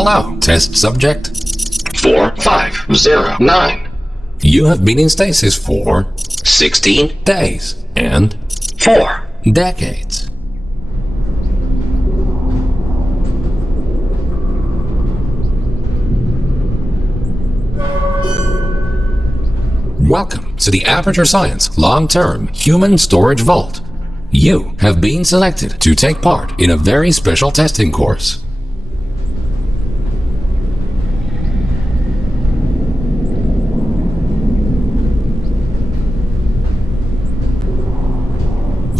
Hello, test subject. 4509. You have been in stasis for 16 days and 4 decades. Welcome to the Aperture Science Long-Term Human Storage Vault. You have been selected to take part in a very special testing course.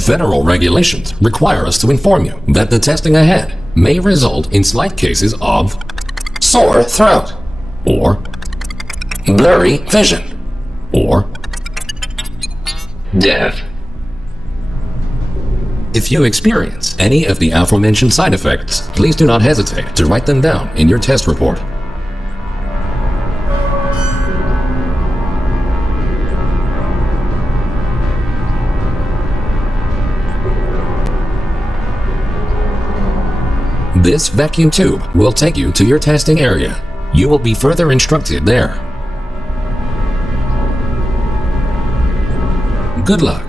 Federal regulations require us to inform you that the testing ahead may result in slight cases of sore throat, or blurry vision, or death. If you experience any of the aforementioned side effects, please do not hesitate to write them down in your test report. This vacuum tube will take you to your testing area. You will be further instructed there. Good luck.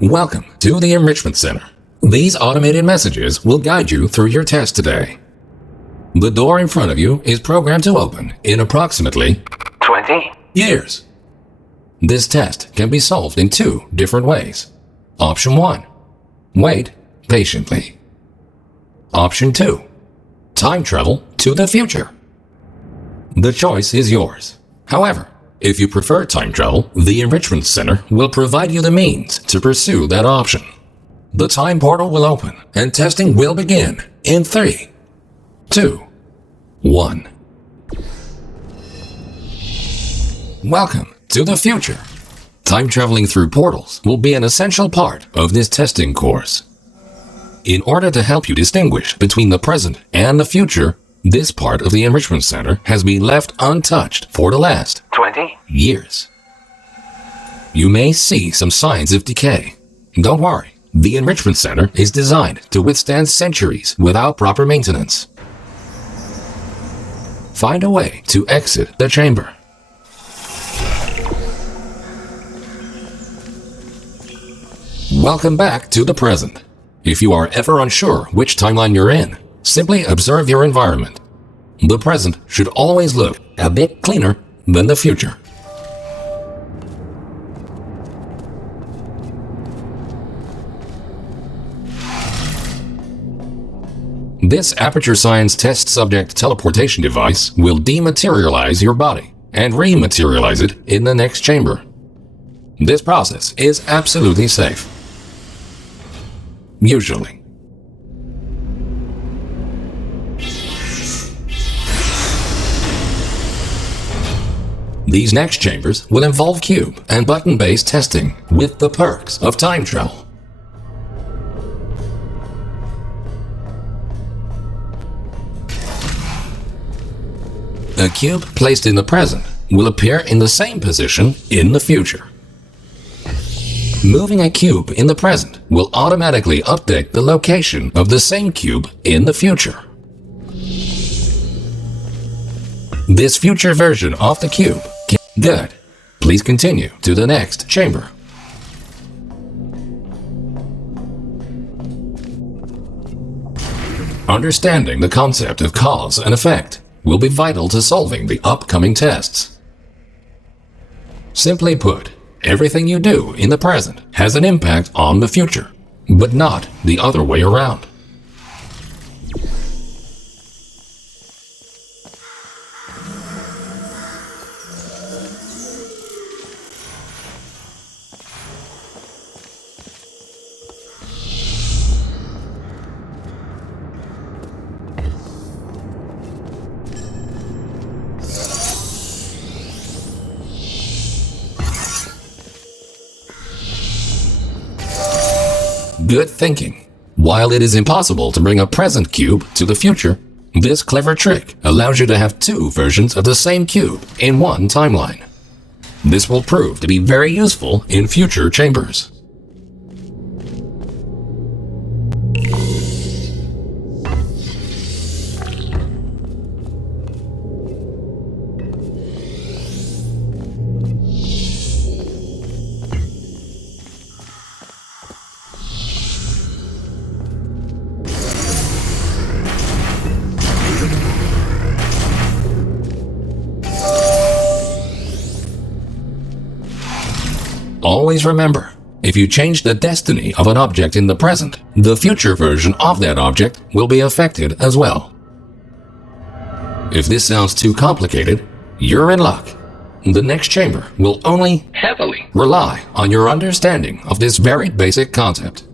Welcome to the Enrichment Center. These automated messages will guide you through your test today. The door in front of you is programmed to open in approximately 20 years. This test can be solved in two different ways. Option 1. Wait patiently. Option 2. Time travel to the future. The choice is yours. However, if you prefer time travel, the Enrichment Center will provide you the means to pursue that option. The time portal will open and testing will begin in 3, 2, 1. Welcome to the future. Time traveling through portals will be an essential part of this testing course. In order to help you distinguish between the present and the future, this part of the Enrichment Center has been left untouched for the last 20 years. You may see some signs of decay. Don't worry, the Enrichment Center is designed to withstand centuries without proper maintenance. Find a way to exit the chamber. Welcome back to the present. If you are ever unsure which timeline you're in, simply observe your environment. The present should always look a bit cleaner than the future. This Aperture Science test subject teleportation device will dematerialize your body and rematerialize it in the next chamber. This process is absolutely safe. Usually. These next chambers will involve cube and button-based testing with the perks of time travel. A cube placed in the present will appear in the same position in the future. Moving a cube in the present will automatically update the location of the same cube in the future. This future version of the cube Good. Please continue to the next chamber. Understanding the concept of cause and effect will be vital to solving the upcoming tests. Simply put, everything you do in the present has an impact on the future, but not the other way around. Good thinking. While it is impossible to bring a present cube to the future, this clever trick allows you to have two versions of the same cube in one timeline. This will prove to be very useful in future chambers. Always remember, if you change the destiny of an object in the present, the future version of that object will be affected as well. If this sounds too complicated, you're in luck. The next chamber will only heavily rely on your understanding of this very basic concept.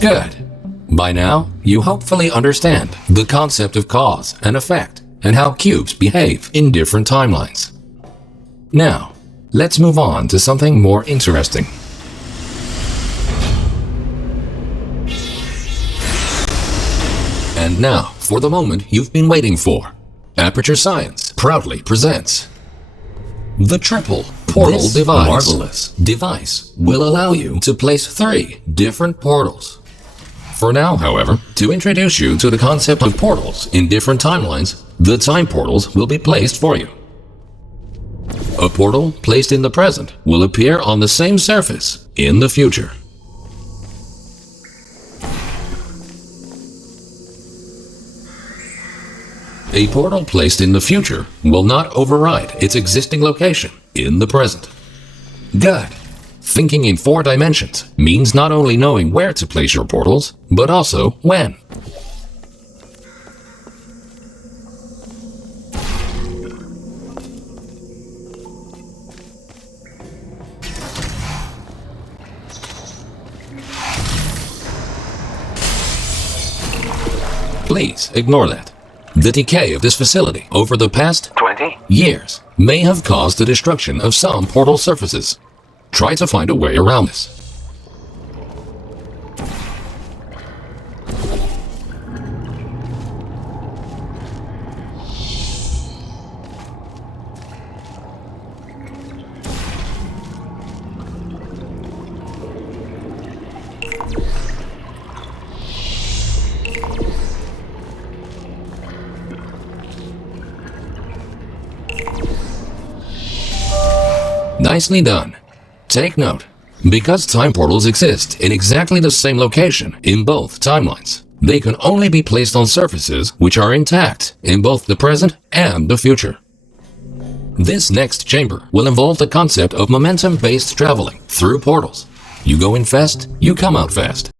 Good. By now, you hopefully understand the concept of cause and effect and how cubes behave in different timelines. Now, let's move on to something more interesting. And now, for the moment you've been waiting for. Aperture Science proudly presents the triple portal device. Marvelous device will allow you to place 3 different portals. For now, however, to introduce you to the concept of portals in different timelines, the time portals will be placed for you. A portal placed in the present will appear on the same surface in the future. A portal placed in the future will not override its existing location in the present. Good. Thinking in 4 dimensions means not only knowing where to place your portals, but also when. Please ignore that. The decay of this facility over the past 20 years may have caused the destruction of some portal surfaces. Try to find a way around this. Nicely done. Take note, because time portals exist in exactly the same location in both timelines, they can only be placed on surfaces which are intact in both the present and the future. This next chamber will involve the concept of momentum-based traveling through portals. You go in fast, you come out fast.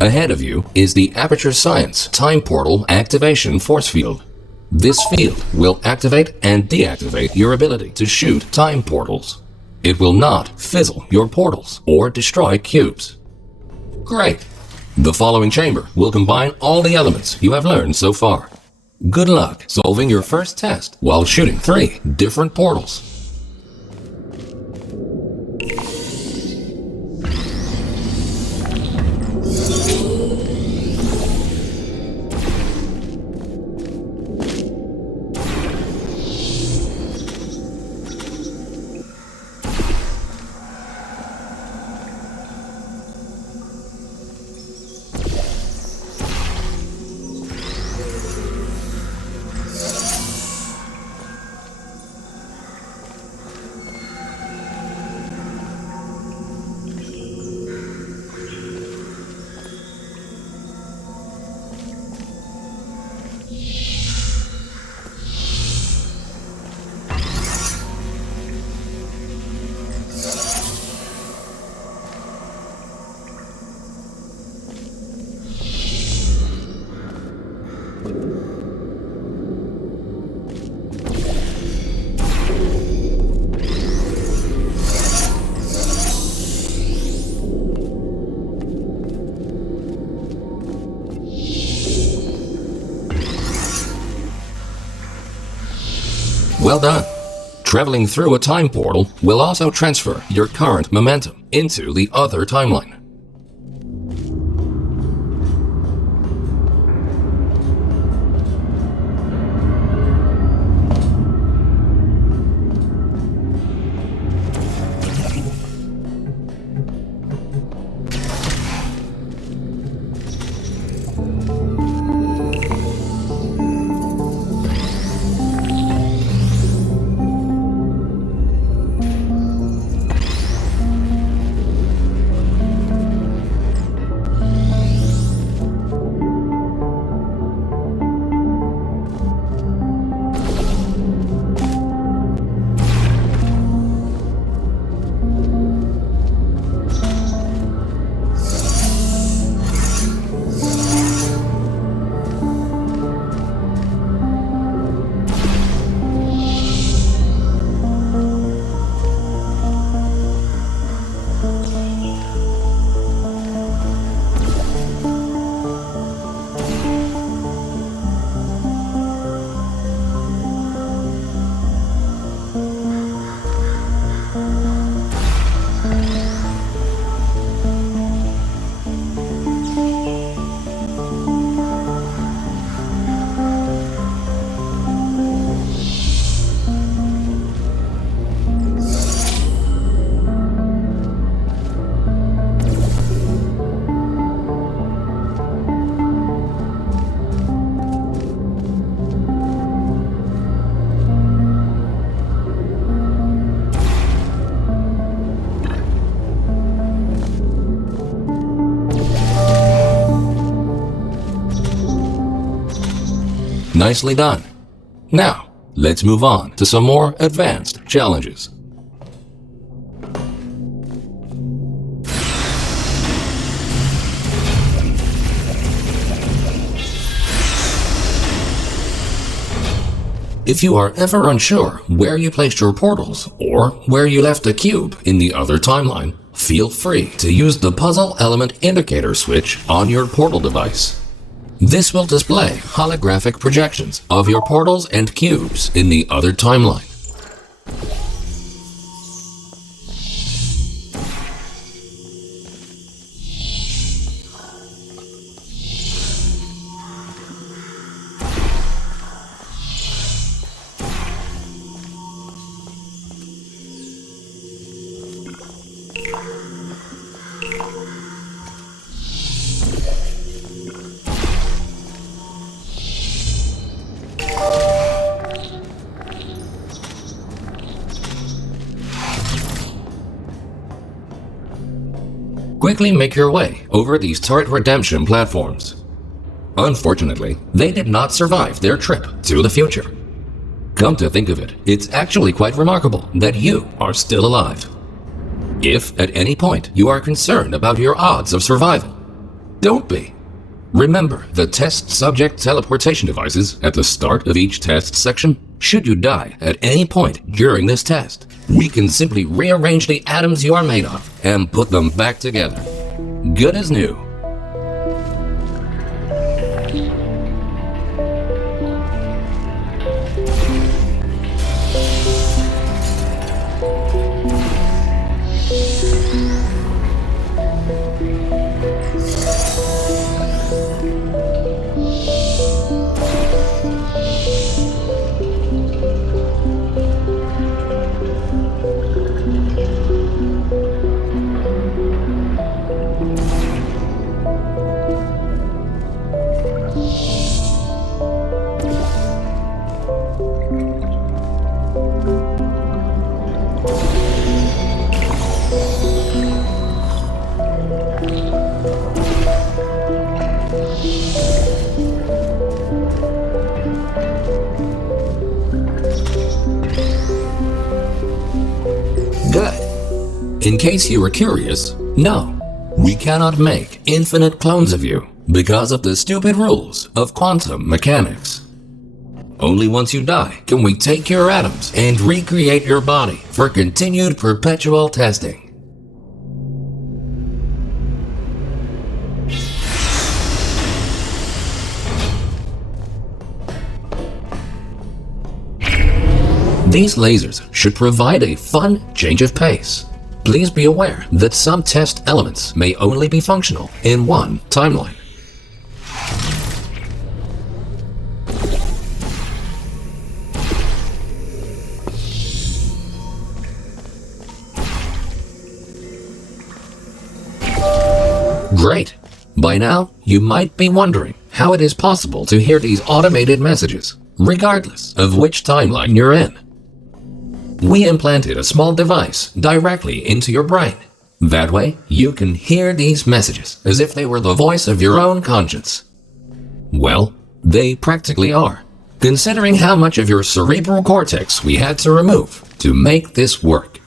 Ahead of you is the Aperture Science Time Portal Activation Force Field. This field will activate and deactivate your ability to shoot time portals. It will not fizzle your portals or destroy cubes. Great! The following chamber will combine all the elements you have learned so far. Good luck solving your first test while shooting 3 different portals. Well done! Traveling through a time portal will also transfer your current momentum into the other timeline. Nicely done. Now, let's move on to some more advanced challenges. If you are ever unsure where you placed your portals or where you left a cube in the other timeline, feel free to use the puzzle element indicator switch on your portal device. This will display holographic projections of your portals and cubes in the other timeline. Quickly make your way over these turret redemption platforms. Unfortunately, they did not survive their trip to the future. Come to think of it, it's actually quite remarkable that you are still alive. If at any point you are concerned about your odds of survival, don't be. Remember the test subject teleportation devices at the start of each test section? Should you die at any point during this test, we can simply rearrange the atoms you are made of and put them back together. Good as new. Good. In case you were curious, no, we cannot make infinite clones of you because of the stupid rules of quantum mechanics. Only once you die can we take your atoms and recreate your body for continued perpetual testing. These lasers should provide a fun change of pace. Please be aware that some test elements may only be functional in one timeline. Great! By now, you might be wondering how it is possible to hear these automated messages, regardless of which timeline you're in. We implanted a small device directly into your brain. That way, you can hear these messages as if they were the voice of your own conscience. Well, they practically are, considering how much of your cerebral cortex we had to remove to make this work.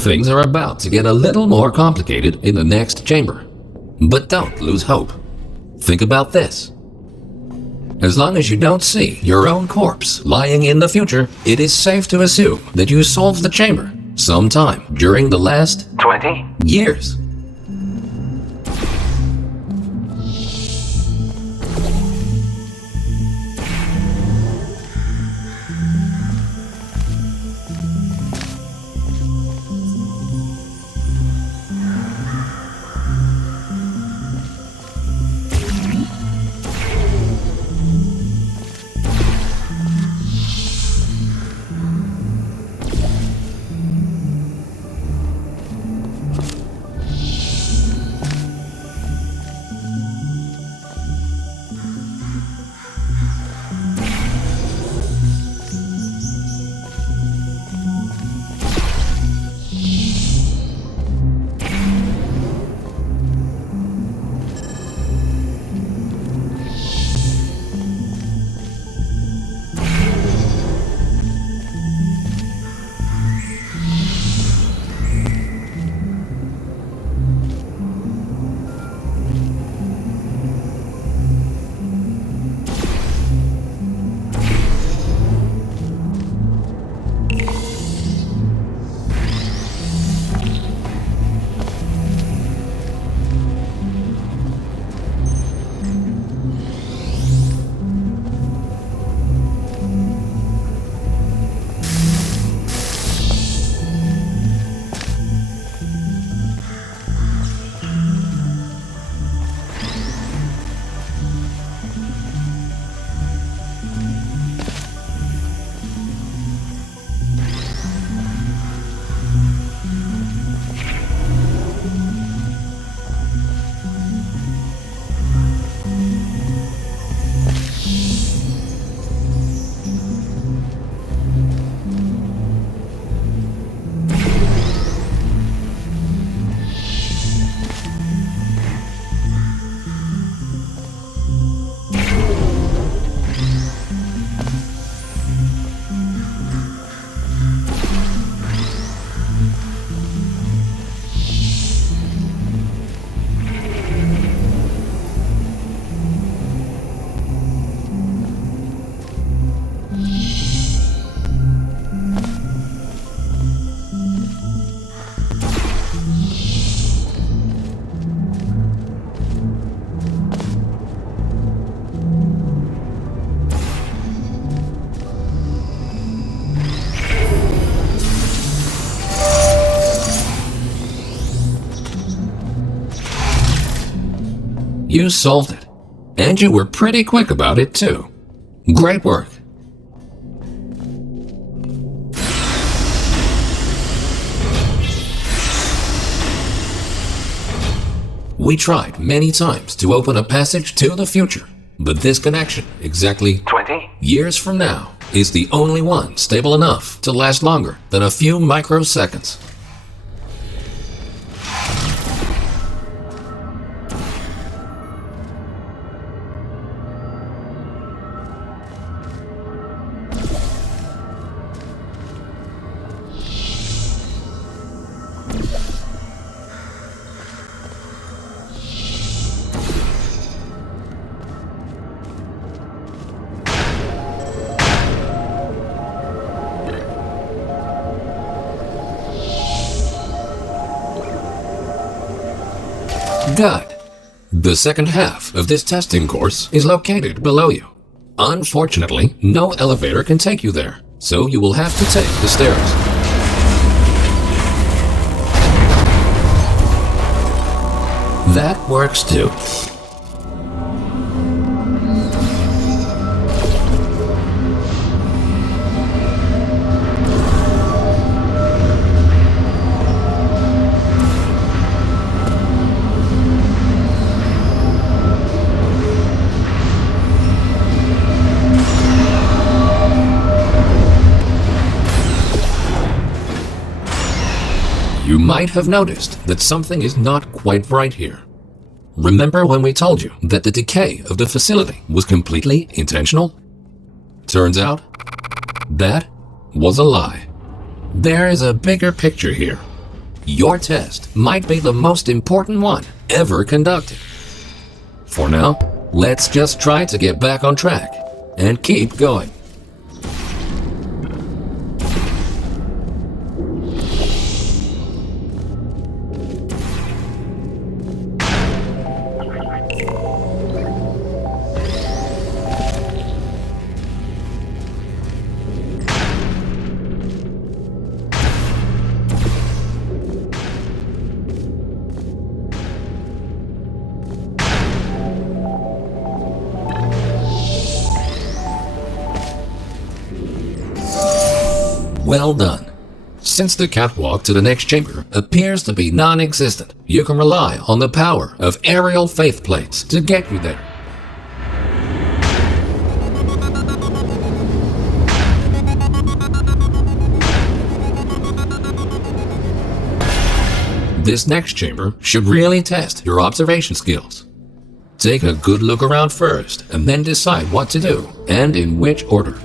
Things are about to get a little more complicated in the next chamber. But don't lose hope. Think about this. As long as you don't see your own corpse lying in the future, it is safe to assume that you solved the chamber sometime during the last 20. years. You solved it. And you were pretty quick about it, too. Great work. We tried many times to open a passage to the future, but this connection, exactly 20. years from now, is the only one stable enough to last longer than a few microseconds. Good. The second half of this testing course is located below you. Unfortunately, no elevator can take you there, so you will have to take the stairs. That works too. You might have noticed that something is not quite right here. Remember when we told you that the decay of the facility was completely intentional? Turns out, that was a lie. There is a bigger picture here. Your test might be the most important one ever conducted. For now, let's just try to get back on track and keep going. Well done. Since the catwalk to the next chamber appears to be non-existent, you can rely on the power of aerial faith plates to get you there. This next chamber should really test your observation skills. Take a good look around first and then decide what to do and in which order.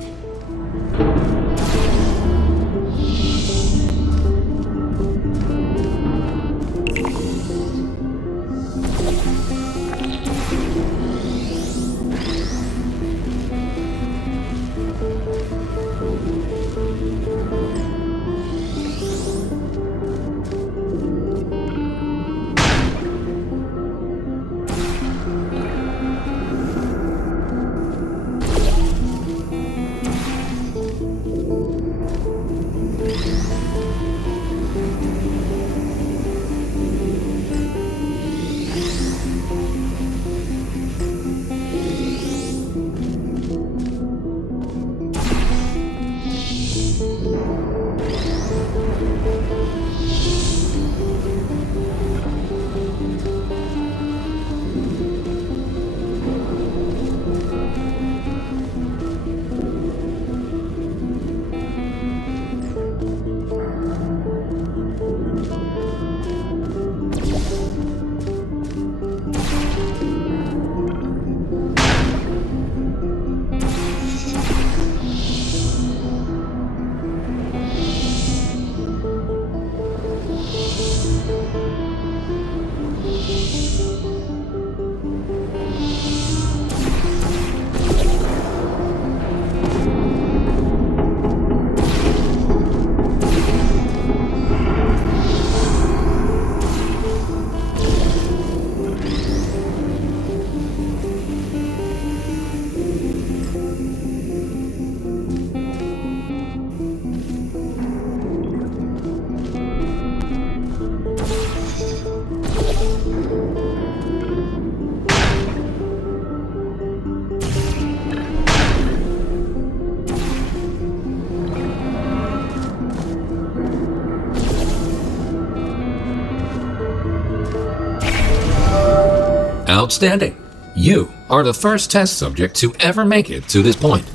Outstanding! You are the first test subject to ever make it to this point.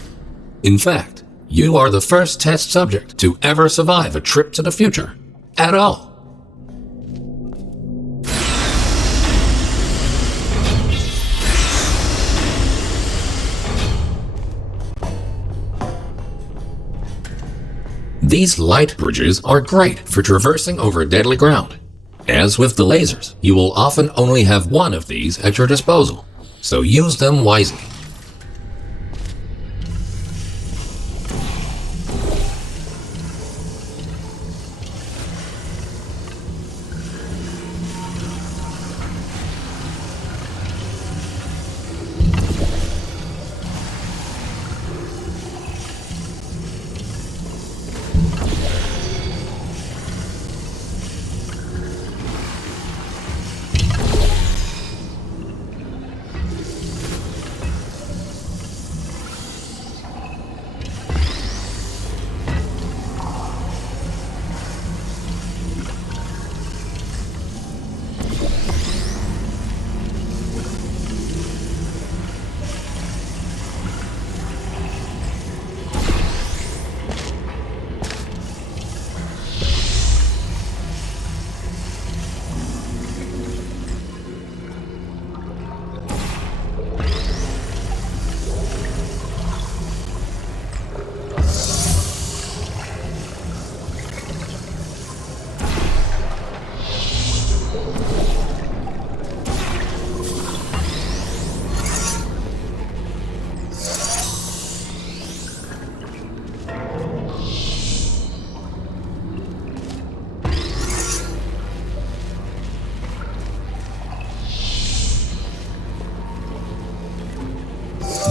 In fact, you are the first test subject to ever survive a trip to the future at all. These light bridges are great for traversing over deadly ground. As with the lasers, you will often only have one of these at your disposal, so use them wisely.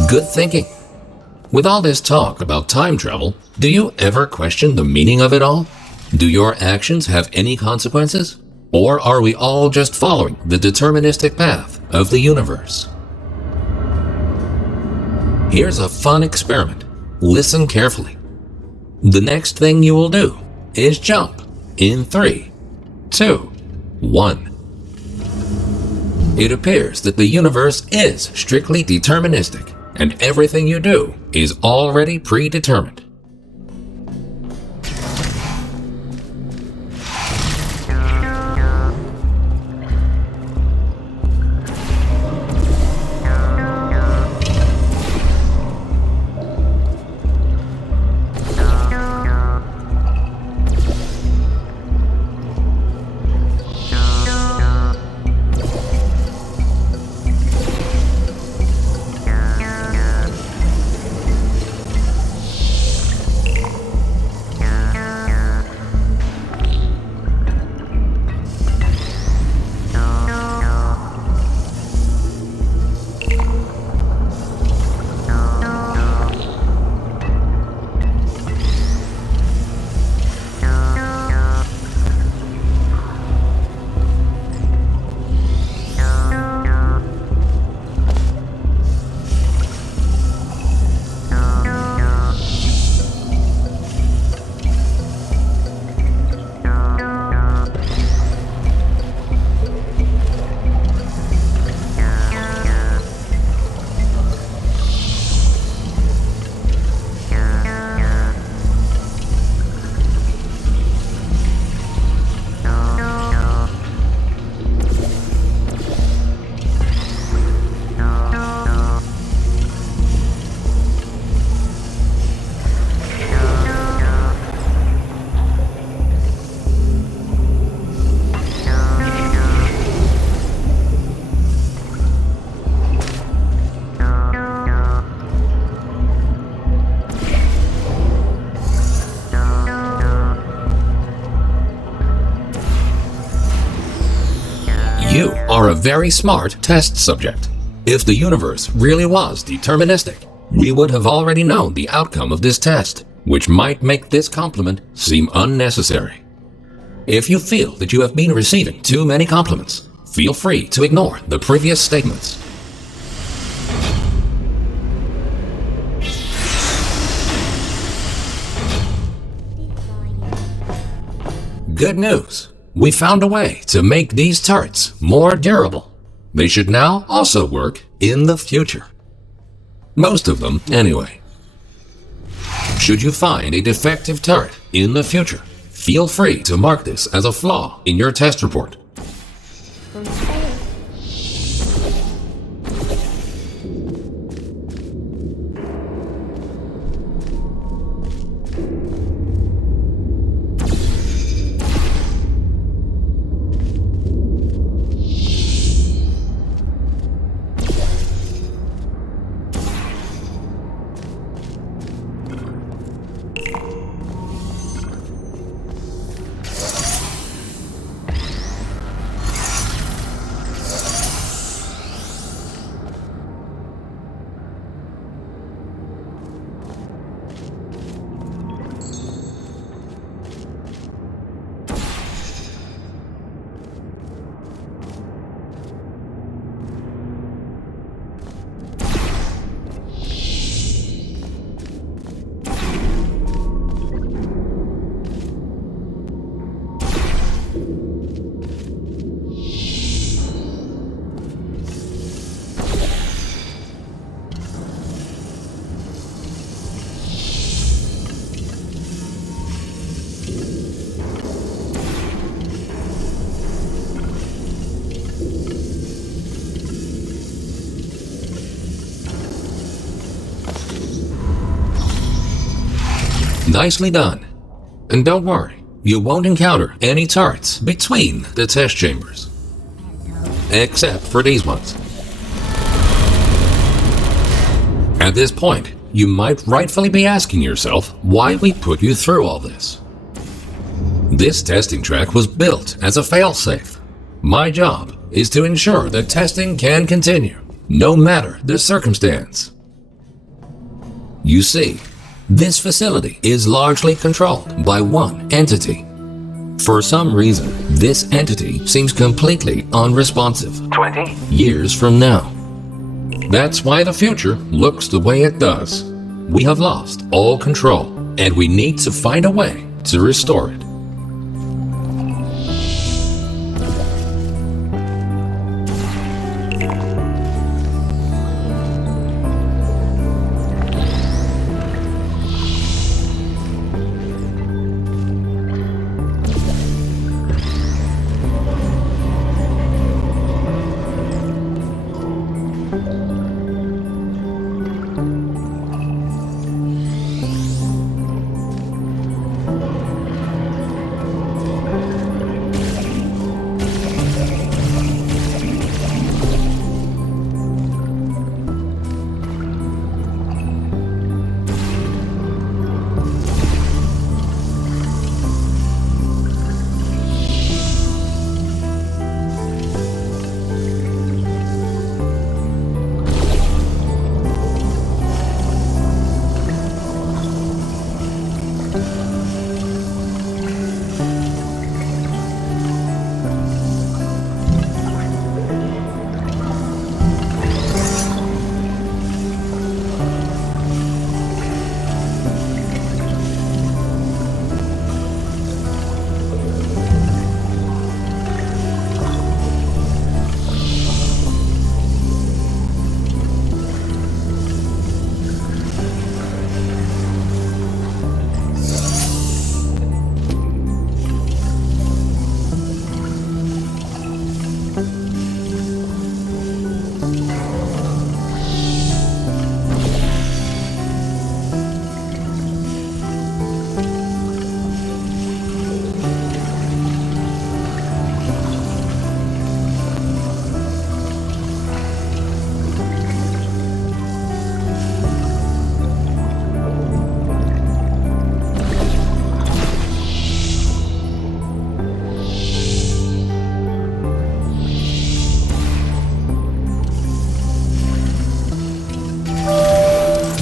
Good thinking. With all this talk about time travel, do you ever question the meaning of it all? Do your actions have any consequences? Or are we all just following the deterministic path of the universe? Here's a fun experiment. Listen carefully. The next thing you will do is jump in 3, 2, 1. It appears that the universe is strictly deterministic, and everything you do is already predetermined. You are a very smart test subject. If the universe really was deterministic, we would have already known the outcome of this test, which might make this compliment seem unnecessary. If you feel that you have been receiving too many compliments, feel free to ignore the previous statements. Good news! We found a way to make these turrets more durable. They should now also work in the future. Most of them, anyway. Should you find a defective turret in the future, feel free to mark this as a flaw in your test report. Nicely done. And don't worry, you won't encounter any turrets between the test chambers. Except for these ones. At this point, you might rightfully be asking yourself why we put you through all this. This testing track was built as a failsafe. My job is to ensure that testing can continue, no matter the circumstance. You see, this facility is largely controlled by one entity. For some reason, this entity seems completely unresponsive 20. years from now. That's why the future looks the way it does. We have lost all control, and we need to find a way to restore it.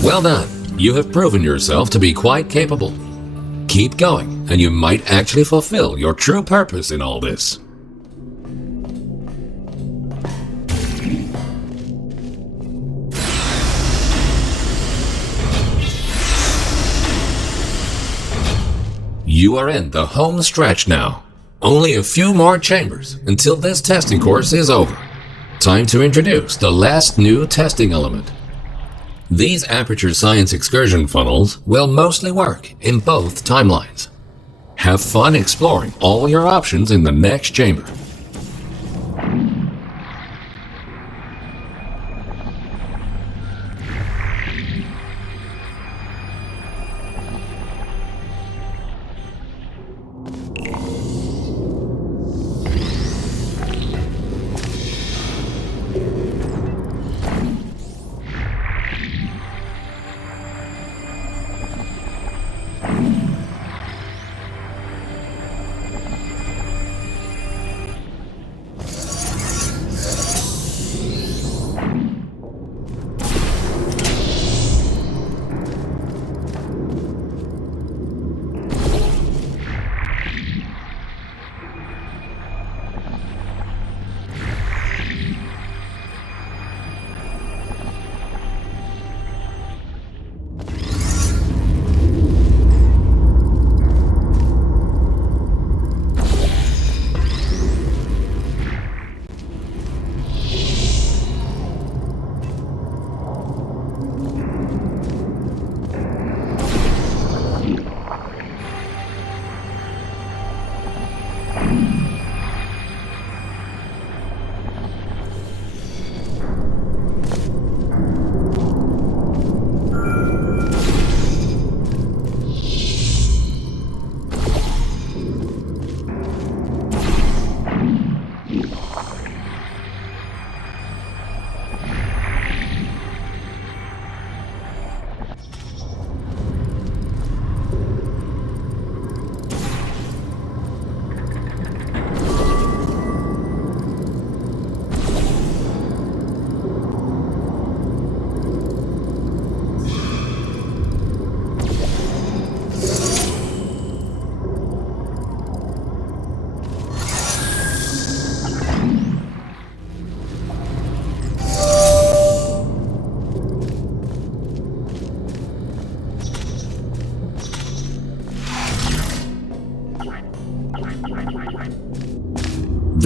Well done. You have proven yourself to be quite capable. Keep going, and you might actually fulfill your true purpose in all this. You are in the home stretch now. Only a few more chambers until this testing course is over. Time to introduce the last new testing element. These aperture science excursion funnels will mostly work in both timelines. Have fun exploring all your options in the next chamber.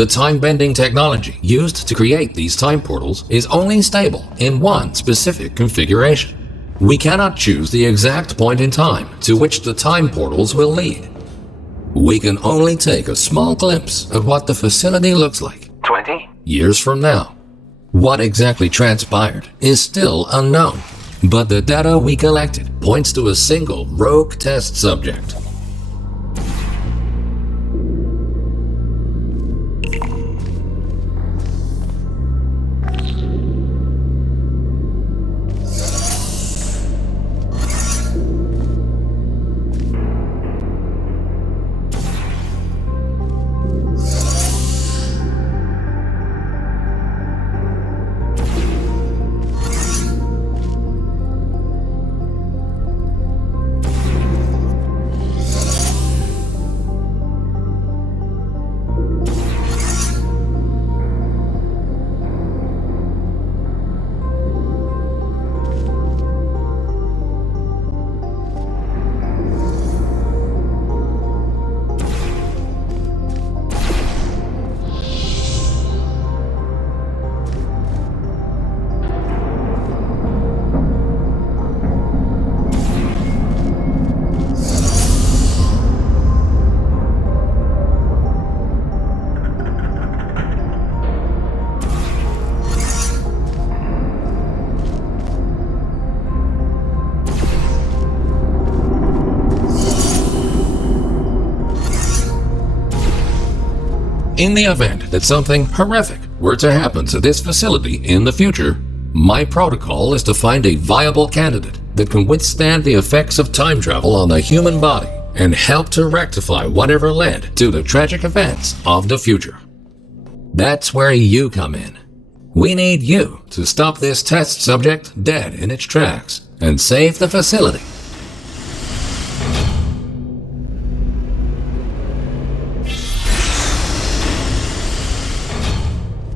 The time-bending technology used to create these time portals is only stable in one specific configuration. We cannot choose the exact point in time to which the time portals will lead. We can only take a small glimpse of what the facility looks like 20. years from now. What exactly transpired is still unknown, but the data we collected points to a single rogue test subject. In the event that something horrific were to happen to this facility in the future, my protocol is to find a viable candidate that can withstand the effects of time travel on the human body and help to rectify whatever led to the tragic events of the future. That's where you come in. We need you to stop this test subject dead in its tracks and save the facility.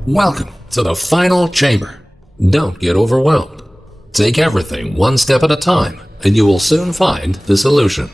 Welcome to the final chamber. Don't get overwhelmed. Take everything one step at a time, and you will soon find the solution.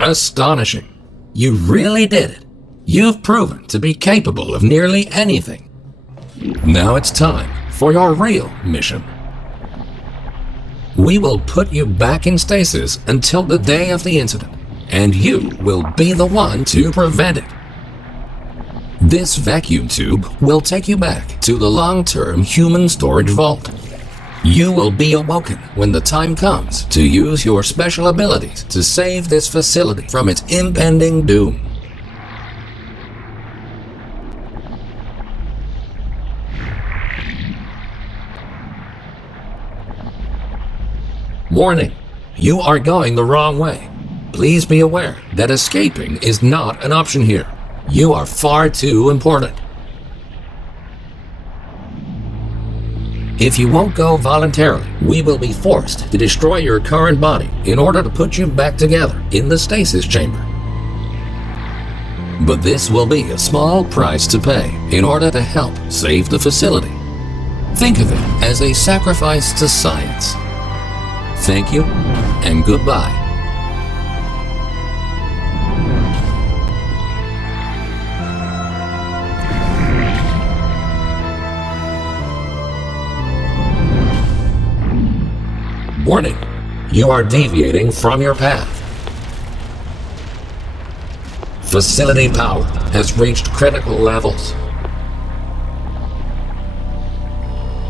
Astonishing. You really did it. You've proven to be capable of nearly anything. Now it's time for your real mission. We will put you back in stasis until the day of the incident, and you will be the one to prevent it. This vacuum tube will take you back to the long-term human storage vault. You will be awoken when the time comes to use your special abilities to save this facility from its impending doom. Warning, you are going the wrong way. Please be aware that escaping is not an option here. You are far too important. If you won't go voluntarily, we will be forced to destroy your current body in order to put you back together in the stasis chamber. But this will be a small price to pay in order to help save the facility. Think of it as a sacrifice to science. Thank you and goodbye. Warning, you are deviating from your path. Facility power has reached critical levels.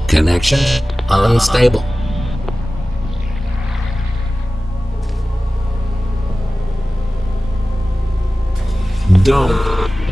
Connection unstable. Dome